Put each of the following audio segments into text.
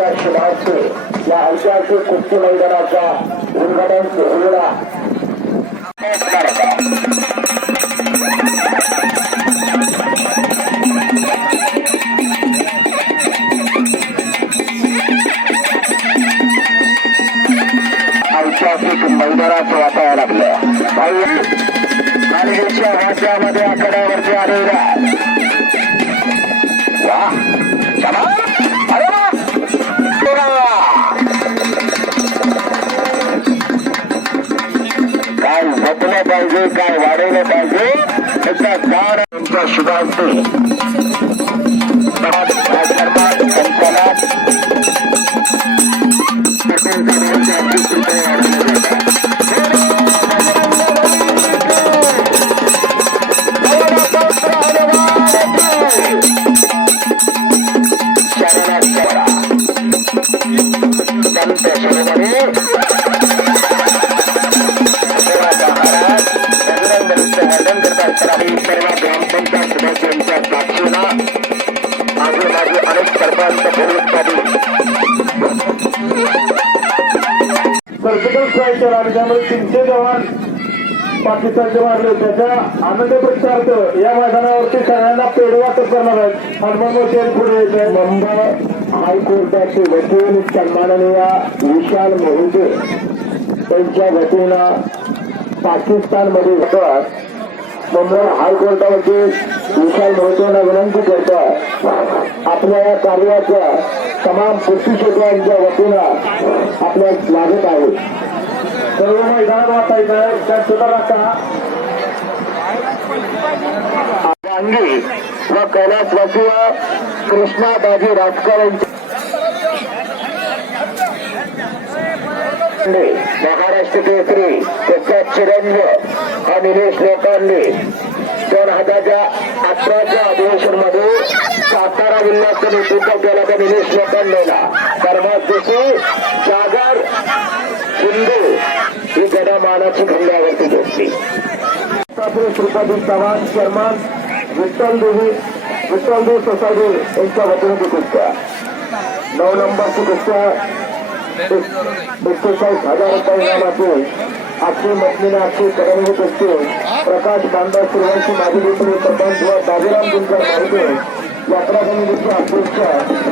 यांच्या शुभाचे या ऐतिहासिक कुस्ती मैदानाचा उद्घाटन सोहळा. ऐतिहासिक मैदानाचं वाटायला लागलं आणि मालिकेच्या आकड्यावरती आलेल्या काय जपलं पाहिजे काय वाढवलं पाहिजे त्याचा गाड तुमच्या शुभांती राजकारणात संकलात सर्जिकल स्ट्राईक केला आणि त्यामुळे तीनशे जवान पाकिस्तानचे मारले त्याच्या आनंद प्रचार्थ या मैदानावरती सगळ्यांना पेड वाटप करणार आहेत हनुमान मोठे पुढे येत आहे मुंबई हायकोर्टाचे वकील सन्माननीय विशाल मोहिते त्यांच्या वतीनं पाकिस्तानमध्ये तर मुंबई हायकोर्टावरती विशाल मोहितेंना विनंती करतो आपल्या या कार्याच्या तमाम पुष्टीशोधांच्या वतीनं आपल्या लागत आहे. सर्व मैदानात वाटायचं आहे त्यात सुद्धा राखा वांगी व कैलासवासीय कृष्णादाजी राजकर यांचे महाराष्ट्र केसरी त्याच्या चिरंजीव हा निलेश लोकांनी दोन हजारच्या अठराच्या अधिवेशनमध्ये सातारा जिल्ह्याचं नेतृत्व केलं तर निलेश लोकांनीला जोशी सागर हिंदू ही गडामानाची खंड्यावरती घेतली शास्त्री श्रीपादी चव्हाण चेअरमन विठ्ठल देवी विठ्ठल देव सोसायटी यांच्या वतीने ती कुस्त्या नऊ नंबरची कुस्त्या एक्केचाळीस हजार रुपये इनामातून आजची मटणीने आजची करमणूक असते. प्रकाश बांधा सुरवंशी माजी मंत्री सरपंच किंवा बाबूराम दिनकर माहिती यात्रा समितीचे अध्यक्ष व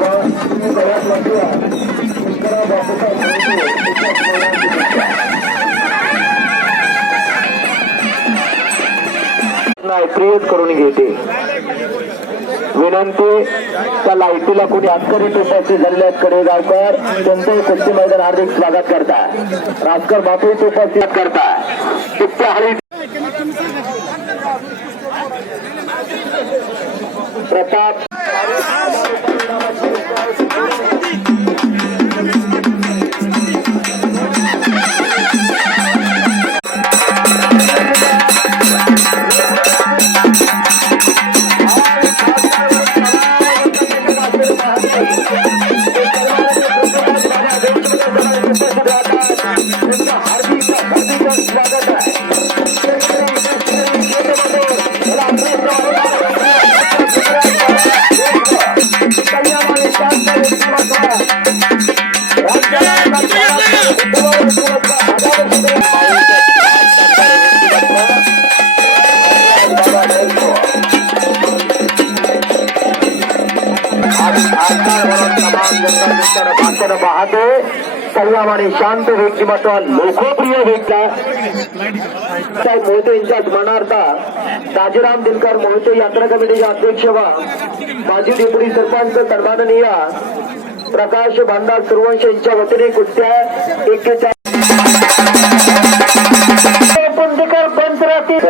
श्री करून घेते. विनंती त्या लाईटीला कोणी आस्करी टोपाचे झालेले आहेत कडेगावकर. त्यांचंही कुस्ती मैदान हार्दिक स्वागत करताय. राजकर बापू टोपाचे करताय. तिथच्या हरी प्रताप भाषण पाहते संयम आणि शांत व्यक्तिमत्व लोकप्रिय व्यक्ती साहेब मोहिते यांच्या स्मरणार्थ दाजीराम दिनकर मोहिते यात्रा कमिटीचे अध्यक्ष व माजी डेप्युटी सरपंच सन्माननीय प्रकाश भांडार सुरवंश यांच्या वतीने कुस्त्या एक्केचाळीस पुंडीकर राहतील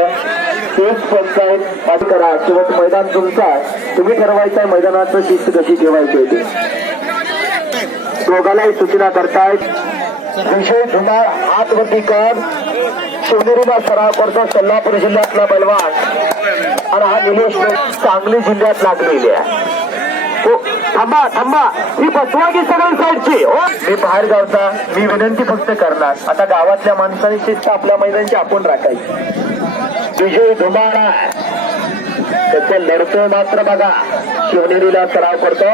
तेच पंचायत करा शेवट मैदान तुमचा तुम्ही ठरवायचं मैदानाचं शिस्त कशी ठेवायची आहे दोघालाही सूचना करतायत. विषय धुमाळ हातवरती कर शिवनेरीला सराव करतो सोलापूर जिल्ह्यातला बलवान. आणि हा निलेश सांगली जिल्ह्यात लागलेली आहे. हो, थांबा थांबा. ही बसवागी सगळ्या साईडची? हो. मी बाहेर गावचा मी विनंती फक्त करणार. आता गावातल्या माणसांची शिस्त आपल्या मैदानची आपण राखायची. विजय धुमाळा. त्याचं लढतोय मात्र बघा. शिवनेरीला सराव करतो.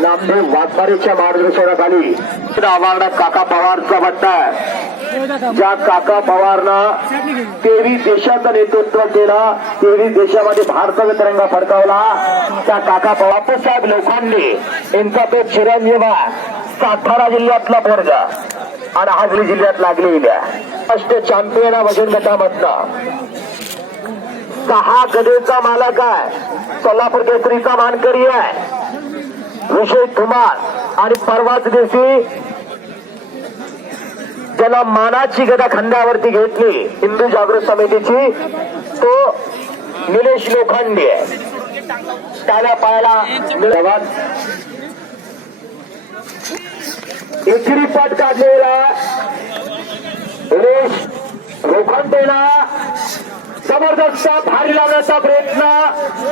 नामदेव वाघमारेच्या मार्गदर्शनाखाली आवारणात काका पवारचा बट्टा ज्या काका पवारनं तेवीस देशाचं नेतृत्व केलं तेवीस देशामध्ये भारताचा तिरंगा फडकावला त्या काका पवार साहेब लोखंडे यांचा तो चिरंजीवा सातारा जिल्ह्यातला पोरगा. आणि हाजरी जिल्ह्यात लागलेल्या राष्ट्रीय चॅम्पियन वजन गटामधनं सहा गदेचा मालक आहे. सोलापूर केसरीचा मानकरी आहे. विषय धुमाल आणि परवाच दिवशी ज्याला मानाची गदा खांद्यावरती घेतली हिंदू जागृत समितीची तो निलेश लोखंडे आहे. त्याला पाहायला एकरी पट काढलेला रेश रोखंडेला जबरदस्त भारी लावण्याचा प्रयत्न.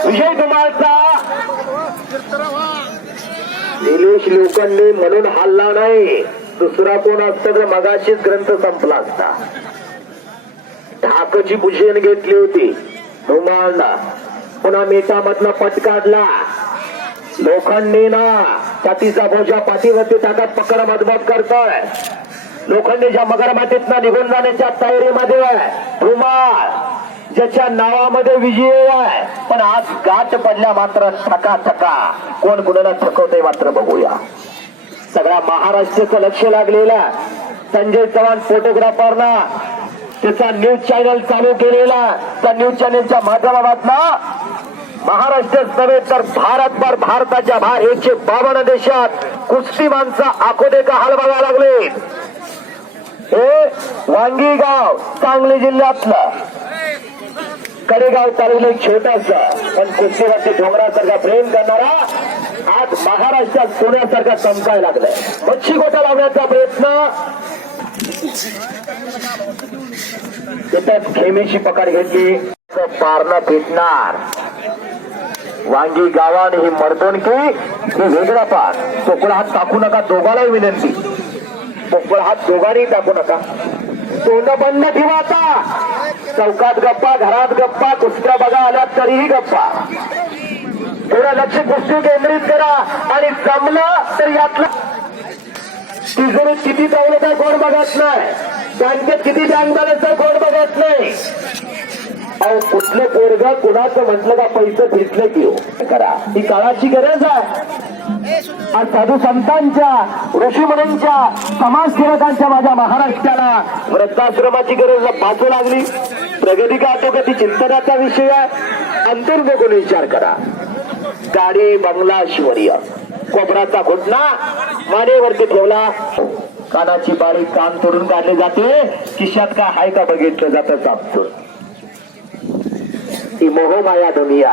विजय कुमारचा. निलेश लोखंडे म्हणून हल्ला नाही. दुसरा कोण असतं तर मगाशीच ग्रंथ संपला असता. ढाकची भूषण घेतली होती. धुमाळला. पुन्हा मेटामधला पट काढला. लोखंडेना छातीचा बोजा पाठीवरती टाकत पकड मजबूत करतोय. लोखंडीच्या मगरमातीतनं निघून जाण्याच्या तयारीमध्ये आहे. ज्याच्या नावामध्ये विजय आहे. पण आज गाठ पडल्या मात्र ठका ठका. कोण कुणाला थकवते मात्र बघूया. सगळ्या महाराष्ट्राचं लक्ष लागलेलं संजय चव्हाण फोटोग्राफरना त्याचा न्यूज चॅनल चालू केलेला त्या न्यूज चॅनलच्या माध्यमातून महाराष्ट्रच नव्हे तर भारतभर भारताच्या बाहेर एकशे बावन्न देशात कुस्ती माणसं आखोदे का हाल बघायला लागले. हे वांगी गाव सांगली जिल्ह्यातलं. कडेगाव तालुक्यात एक छोटासा पण कुस्तीवरती डोंगरासारखा प्रेम करणारा आज महाराष्ट्रात सोन्यासारखा चमकायला लागलाय. मच्छी गोटा लावण्याचा प्रयत्न. त्याच्यात खेमीची पकड घेतली. पारणं पेटणार वांगी गावाने ही मर्दनकी ही वेगळा पार. पोकळ हात टाकू नका दोघालाही विनंती. पोकळ हात दोघांनी टाकू नका. तोंड बंद ठेवा आता. चौकात गप्पा घरात गप्पा कुस्त्या बघा आल्या तरीही गप्पा. थोडं लक्ष कुस्ती केंद्रित करा आणि जमलं तर यातलं तिजोरीत किती चावलं तर कोण बघत नाही? बँकेत किती बँक बॅलन्स तर कोण बघत नाही? अहो कुठलं पोरग कुणाचं म्हटलं का पैसे भेटलं की हो? करा. ही काळाची गरज आहे. आणि साधू संतांच्या ऋषीमुनींच्या समाजसेवकांच्या माझ्या महाराष्ट्राला वृद्धाश्रमाची गरज भासू लागली. प्रगती का अधोगती चिंतनाचा विषय आहे? अंतर् बघून विचार करा. गाडी बंगला ऐश्वर्य कोपराचा घुटना मानेवरती ठेवला. कानाची बारीक कान तोडून काढले जाते. खिशात काय हाय का बघितलं जातं चापसून ही मोहमाया दुनिया.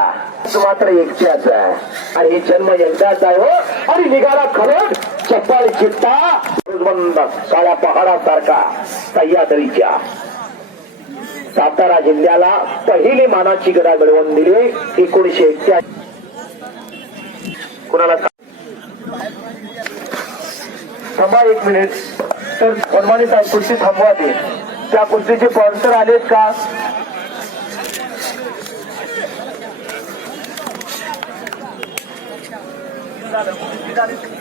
मात्र एकट्याच आहे. आणि ही जन्म एकदाच आहे हो. आणि निघाला खरं चप्पल चित्ता बंद काळ्या पहाडासारखा सह्याद्रीच्या. सातारा जिल्ह्याला पहिली मानाची गदा मिळवून दिली. एकोणीशे एक्क्याऐंशी कुणाला थांबा एक मिनिट. तर सन्मानित साहेब कुर्सी थांबवा दे त्या कुर्सीचे स्पॉन्सर आलेत का? Terima kasih.